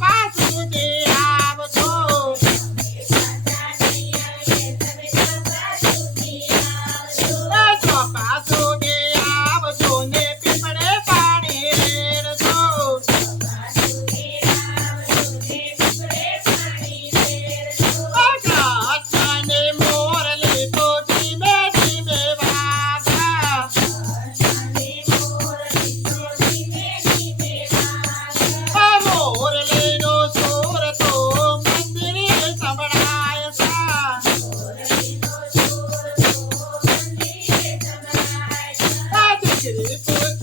Bye. get it.